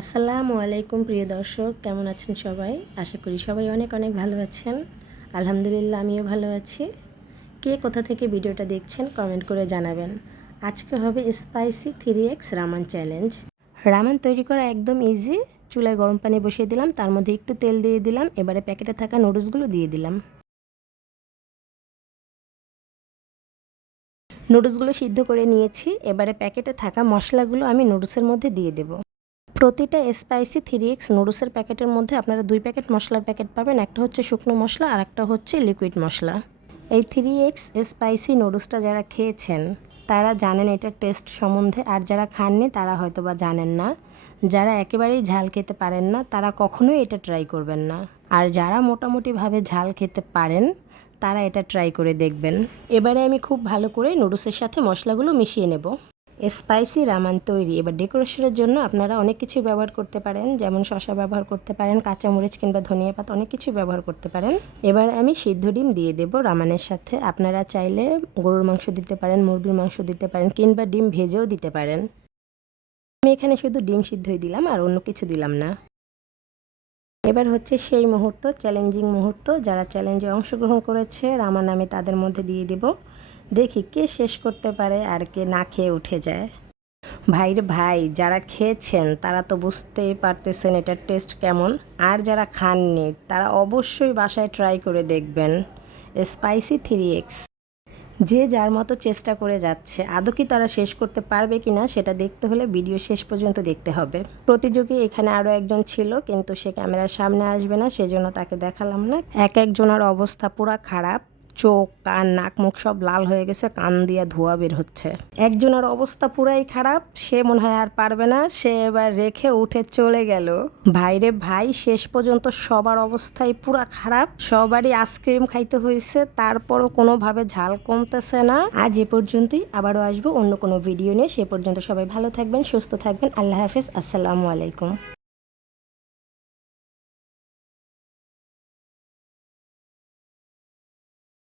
আসসালামু আলাইকুম প্রিয় দর্শক, কেমন আছেন সবাই? আশা করি সবাই অনেক অনেক ভালো আছেন। আলহামদুলিল্লাহ, আমিও ভালো আছি। কে কোথা থেকে ভিডিওটা দেখছেন, কমেন্ট করে জানাবেন। আজকে হবে spicy three X ramen challenge. Ramen তৈরি করা একদম ইজি চুলায় গরম পানি বসিয়ে দিলাম, তার মধ্যে একটু তেল দিয়ে দিলাম, এবারে প্যাকেটে থাকা নুডলসগুলো দিয়ে দিলাম। নুডলসগুলো সিদ্ধ করে নিয়েছি, এবারে প্যাকেটে থাকা মশলাগুলো আমি নুডলসের মধ্যে দিয়ে দেব। প্রতিটা স্পাইসি থ্রি এক্স নুডলসের প্যাকেটের মধ্যে আপনারা দুই প্যাকেট মশলার প্যাকেট পাবেন। একটা হচ্ছে শুকনো মশলা, আর একটা হচ্ছে লিকুইড মশলা। এই থ্রি এক্স স্পাইসি নুডলসটা যারা খেয়েছেন, তারা জানেন এটার টেস্ট সম্বন্ধে, আর যারা খাননি, তারা হয়তো বা জানেন না। যারা একেবারেই ঝাল খেতে পারেন না, তারা কখনোই এটা ট্রাই করবেন না। আর যারা মোটামুটিভাবে ঝাল খেতে পারেন, তারা এটা ট্রাই করে দেখবেন। এবারে আমি খুব ভালো করে নুডলসের সাথে মশলাগুলো মিশিয়ে নেব। স্পাইসি রামান তৈরি। এবার ডেকোরেশনের জন্য আপনারা অনেক কিছু ব্যবহার করতে পারেন, যেমন শসা ব্যবহার করতে পারেন, কাঁচামরিচ কিংবা ধনিয়া পাতা, অনেক কিছু ব্যবহার করতে পারেন। এবার আমি সিদ্ধ ডিম দিয়ে দেব রামানের সাথে। আপনারা চাইলে গরুর মাংস দিতে পারেন, মুরগির মাংস দিতে পারেন, কিংবা ডিম ভেজেও দিতে পারেন। আমি এখানে শুধু ডিম সিদ্ধই দিলাম, আর অন্য কিছু দিলাম না। এবার হচ্ছে সেই মুহূর্ত চ্যালেঞ্জিং মুহূর্ত, যারা চ্যালেঞ্জে অংশগ্রহণ করেছে রামার নামে তাদের মধ্যে দিয়ে দেব। দেখি কে শেষ করতে পারে আর কে না খেয়ে উঠে যায়। ভাইরে ভাই, যারা খেয়েছেন তারা তো বুঝতেই পারতেছেন এটার টেস্ট কেমন। আর যারা খাননি, তারা অবশ্যই বাসায় ট্রাই করে দেখবেন। স্পাইসি থ্রি এক্স যে যার মতো চেষ্টা করে যাচ্ছে, আদৌ কি তারা শেষ করতে পারবে কি না সেটা দেখতে হলে ভিডিও শেষ পর্যন্ত দেখতে হবে। প্রতিযোগী এখানে আরও একজন ছিল, কিন্তু সে ক্যামেরার সামনে আসবে না, সেজন্য তাকে দেখালাম না। এক একজনের অবস্থা পুরা খারাপ। চোখ, কান, নাক, মুখ সব লাল হয়ে গেছে, কান দিয়ে ধোয়া বের হচ্ছে। একজনের অবস্থা পুরাই খারাপ, সে মনে হয় আর পারবে না, সে এবার রেখে উঠে চলে গেল। ভাইরে ভাই, শেষ পর্যন্ত সবার অবস্থাই পুরা খারাপ, সবারই আইসক্রিম খাইতে হয়েছে তারপরও কোনোভাবে ঝাল কমতেছে না। আজ এ পর্যন্তই, আবারও আসব অন্য কোনো ভিডিও নিয়ে, সে পর্যন্ত সবাই ভালো থাকবেন, সুস্থ থাকবেন, আল্লাহ হাফেজ, আসসালামু আলাইকুম।